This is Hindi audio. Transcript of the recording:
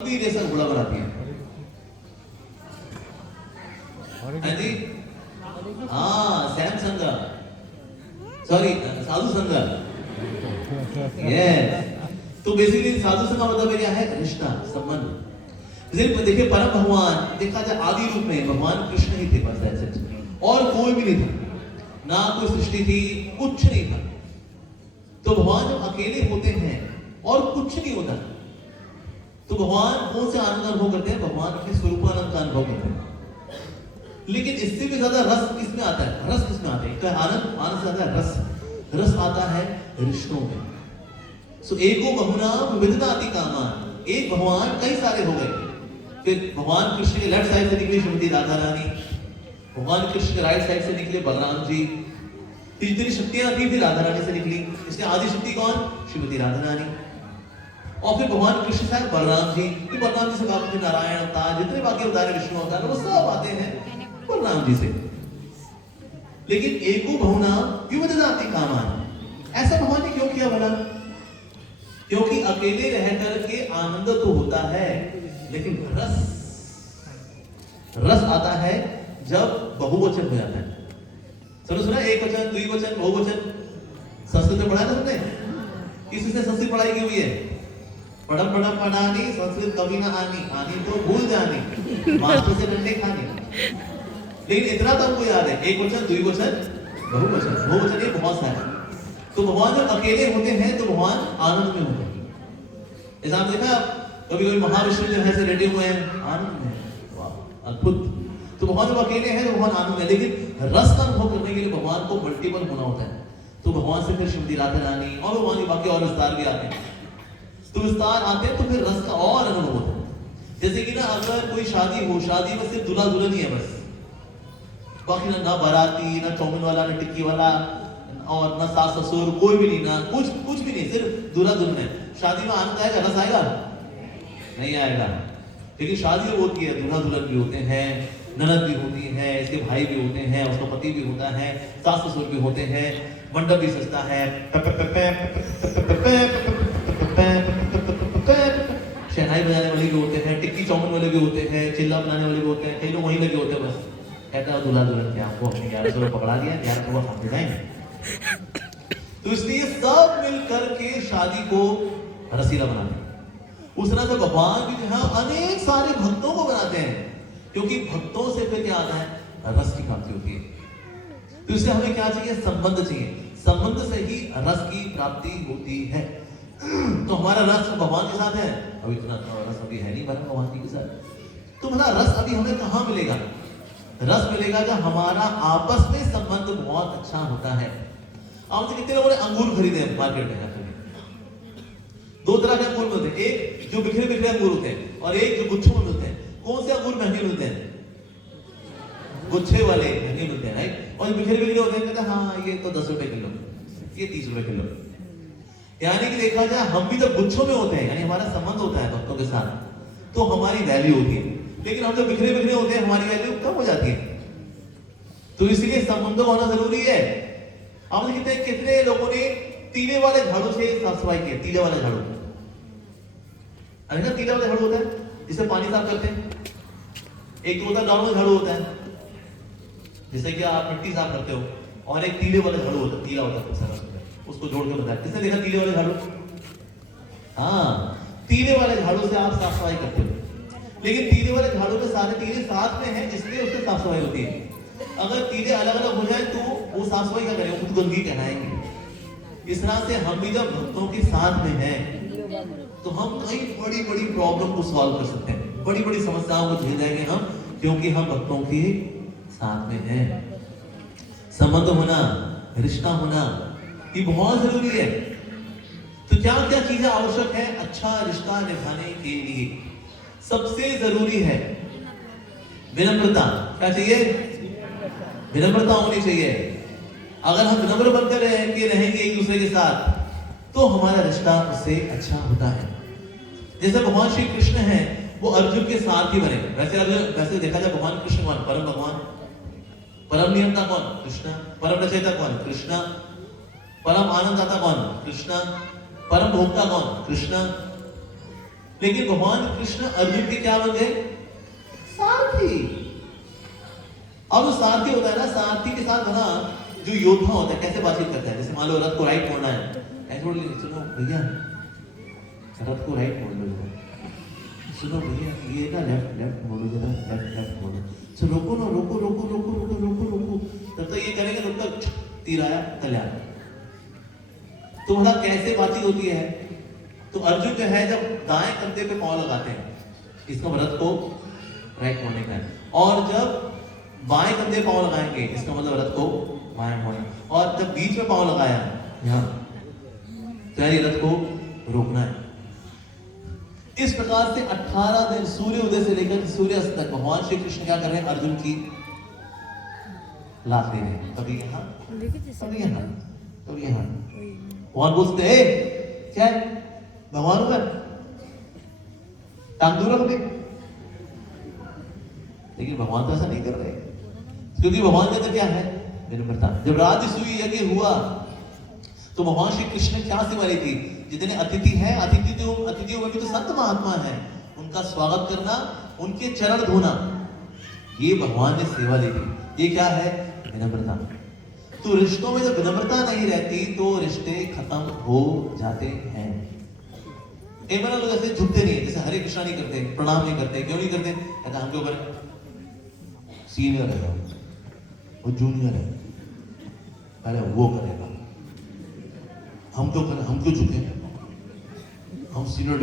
जैसा घोड़ा बनाती है जी। हाँ, सैम संगा, सॉरी साधु संगा। यस, तो बेसिकली साधु संगा मतलब क्या है? रिश्ता, संबंध। देखिए परम भगवान देखा जाए आदि रूप में भगवान कृष्ण ही थे, बस ऐसे और कोई भी नहीं था, ना कोई सृष्टि थी, कुछ नहीं था। तो भगवान जब अकेले होते हैं और कुछ नहीं होता, तो भगवान कौन से आनंद अनुभव करते हैं? भगवान के स्वरूपानंद का अनुभव करते हैं। लेकिन इससे भी ज्यादा रस किसमें आता है? रस किसमें आता है? एक तो आनंद, आनंद से आता है रस, रस आता है रिश्तों में। सो एको बहुना विविधताति कामान, एक भगवान कई सारे हो गए। फिर भगवान कृष्ण के लेफ्ट साइड से निकली श्रीमती राधा रानी, भगवान कृष्ण के राइट साइड से निकले बलराम जी। जितनी शक्तियां थी फिर राधा रानी से निकली, इसलिए आदि शक्ति कौन? श्रीमती राधा रानी। और फिर भगवान कृष्ण साहब बलराम जी, फिर बलराम जी से बाकी नारायण अवतार, जितने बाकी अवतार विष्णु अवतार, वो सब आते हैं बलराम जी से। लेकिन एको बहुना विविधताति कामान, ऐसा भगवान ने क्यों किया भला? क्योंकि अकेले रह करके आनंद तो होता है, लेकिन रस आता है जब बहुवचन हो जाता है। सुना एक वचन, द्विवचन, बहुवचन संस्कृत में पढ़ा था तुमने? किसी से संस्कृत पढ़ाई की हुई है? पढ़म पढ़म पढ़ानी, संस्कृत कभी ना आनी, आनी तो भूल जानी, मास्टर से डंडे खाने। लेकिन इतना तो हमको याद है, एक वचन, द्विवचन, बहुवचन, बहुवचन ये बहुत सारे। तो भगवान जब अकेले होते हैं तो भगवान आनंद में होते हैं। जैसा आप देखा कभी कभी महाविष्णु जो है से रेडी हुए हैं आनंद में, वाह अद्भुत। तो भगवान जब अकेले हैं तो भगवान आनंद में, लेकिन रस का अनुभव करने के लिए भगवान को मल्टीपल होना होता है। तो भगवान से फिर श्रीमती राधा रानी और भगवान के बाकी और विस्तार भी आते हैं। तो विस्तार आते हैं तो फिर रस का और अनुभव होता है। जैसे कि ना अगर कोई शादी हो, शादी में सिर्फ दूल्हा दुल्हन ही है बस, बाकी ना बाराती, ना चौमिन वाला, ना टिक्की वाला, और ना सास ससुर, कोई भी नहीं, ना कुछ भी नहीं, सिर्फ दूल्हा दुल्हन है। शादी में आनंद आएगा? रस आएगा? नहीं आएगा। लेकिन शादी जब होती है दूल्हा दुल्हन भी होते हैं, ननद भी होती है, इसके भाई भी होते हैं, उसका पति भी होता है, सास ससुर भी होते हैं, मंडप भी सजता है, शहनाई बजाने वाले भी होते हैं, टिक्की चौमिन वाले भी होते हैं, चिल्ला बनाने वाले भी होते हैं, कई लोग वहीं लगे होते हैं। बस कहता है दूल्हा दुल्हन के आपको अपने 1100 पकड़ा दिया, 1100 का खाते जाएंगे। तो इसलिए सब मिल करके शादी को रसीला बनाते हैं। उस तरह से भगवान भी जो है अनेक सारे भक्तों को बनाते हैं, क्योंकि भक्तों से फिर क्या आता है? रस की प्राप्ति होती है। तो इससे हमें क्या चाहिए? संबंध चाहिए, संबंध से ही रस की प्राप्ति होती है। तो हमारा रस भगवान के साथ है, अब इतना रस अभी है नहीं भगवान जी के साथ। तो मतलब रस अभी हमें कहाँ मिलेगा? रस मिलेगा जब हमारा आपस में संबंध बहुत अच्छा होता है। आप कितने लोगों ने अंगूर खरीदे मार्केट में? दो तरह के अंगूर मिलते हैं, एक जो बिखरे बिखरे अंगूर होते हैं और एक जो गुच्छों में मिलते हैं। कौन से अंगूर महंगे मिलते हैं? गुच्छे वाले महंगे मिलते हैं, राइट? और बिखरे बिखरे होते हैं, कहते हैं हाँ ये तो 10 रुपए किलो, ये 30 रुपए किलो। यानी कि देखा जाए हम भी तो गुच्छों में होते हैं, यानी हमारा संबंध होता है भक्तों के साथ, तो हमारी वैल्यू होती है। लेकिन हम जो बिखरे बिखरे होते हैं हमारी वैल्यू कम हो जाती है। तो इसलिए संबंध होना जरूरी है। आप देखते हैं कितने लोगों ने तीले वाले झाड़ू से साफ सफाई की? तीले वाले झाड़ू, अरे ना तीले वाले झाड़ू होता है जिससे पानी साफ करते हैं। एक तो होता है नॉर्मल झाड़ू होता है जिससे कि आप मिट्टी साफ करते हो, और एक तीले वाला झाड़ू होता है, तीला होता है, उसको जोड़ के बताया। किसने देखा तीले वाले झाड़ू? हाँ, तीले वाले झाड़ू से आप साफ सफाई करते हो। लेकिन तीले वाले झाड़ू में सारे तीले साथ में हैं, इसलिए उससे साफ सफाई होती है। अगर तीले अलग अलग हो जाए तो वो साफ सफाई क्या करेंगे? खुद गंदगी कहलाएंगे। इस तरह से हम भी जब भक्तों के साथ में हैं तो हम कई बड़ी बड़ी प्रॉब्लम को सॉल्व कर सकते हैं, बड़ी बड़ी समस्याओं को झेल जाएंगे हम, क्योंकि हम भक्तों के साथ में हैं। संबंध होना, रिश्ता होना ये बहुत जरूरी है। तो क्या क्या चीजें आवश्यक है अच्छा रिश्ता निभाने के लिए? सबसे जरूरी है विनम्रता। क्या चाहिए? विनम्रता होनी चाहिए। अगर हम विनम्र बनकर रहेंगे एक दूसरे के साथ तो हमारा रिश्ता उससे अच्छा होता है। जैसे भगवान श्री कृष्ण हैं, वो अर्जुन के साथ ही बने। वैसे देखा जाए भगवान कृष्ण कौन? परम भगवान। परम नियंता कौन? कृष्ण। परम रचयिता कौन? कृष्ण। परम आनंददाता कौन? कृष्ण। परम भोक्ता कौन? कृष्ण। लेकिन भगवान कृष्ण अर्जुन के क्या बन गए? सारथी। अब जो सारथी होता है ना, सारथी के साथ बना जो योद्धा होता है कैसे बातचीत करता है? जैसे मान लो रथ को राइट मोड़ना है, ऐसे बोल सुनो भैया रथ को राइट मोड़ लो, सुनो भैया ये ना लेफ्ट लेफ्ट मोड़ो जरा, लेफ्ट लेफ्ट मोड़ो, सो रोको ना, रोको रोको रोको रोको रोको रोको, तब तक ये करेंगे तब तक तीर आया कल्याण। तुम्हारा कैसे बातचीत होती है? तो अर्जुन जो है जब दाएं कंधे पे पांव लगाते हैं, इसका मतलब रथ को राइट मोड़ने का है, और जब बाएं कंधे पांव लगाएंगे इसका मतलब रथ को बाएं मोड़ना, और जब बीच में पांव लगाया यहाँ तो ये रथ को रोकना है। इस प्रकार से 18 दिन सूर्य उदय से लेकर सूर्यास्त तक भगवान श्री कृष्ण क्या कर रहे हैं? अर्जुन की लात ले रहे हैं, कभी यहाँ कभी यहाँ कभी यहाँ। भगवान पूछते हैं क्या है? भगवान हुआ टांग दूर रख दे, लेकिन भगवान तो ऐसा नहीं कर रहे, क्योंकि भगवान के अंदर क्या है? विनम्रता। जब राजसूय यज्ञ हुआ तो भगवान श्री कृष्ण ने क्या सेवा ली थी? जितने अतिथि हैं, अतिथियों में भी तो संत महात्मा है, उनका स्वागत करना, उनके चरण धोना, ये भगवान ने सेवा ली थी। ये क्या है? विनम्रता। तो रिश्तों में जब विनम्रता नहीं रहती तो रिश्ते खत्म हो जाते हैं। एक बार लोग ऐसे झुकते नहीं, जैसे हरे कृष्णा नहीं करते, प्रणाम नहीं करते, क्यों नहीं करते? कहता हम क्यों करें? सीनियर है वो जूनियर है, पहले वो करेगा, हम क्यों करें, हम क्यों झुके, हम सीनियर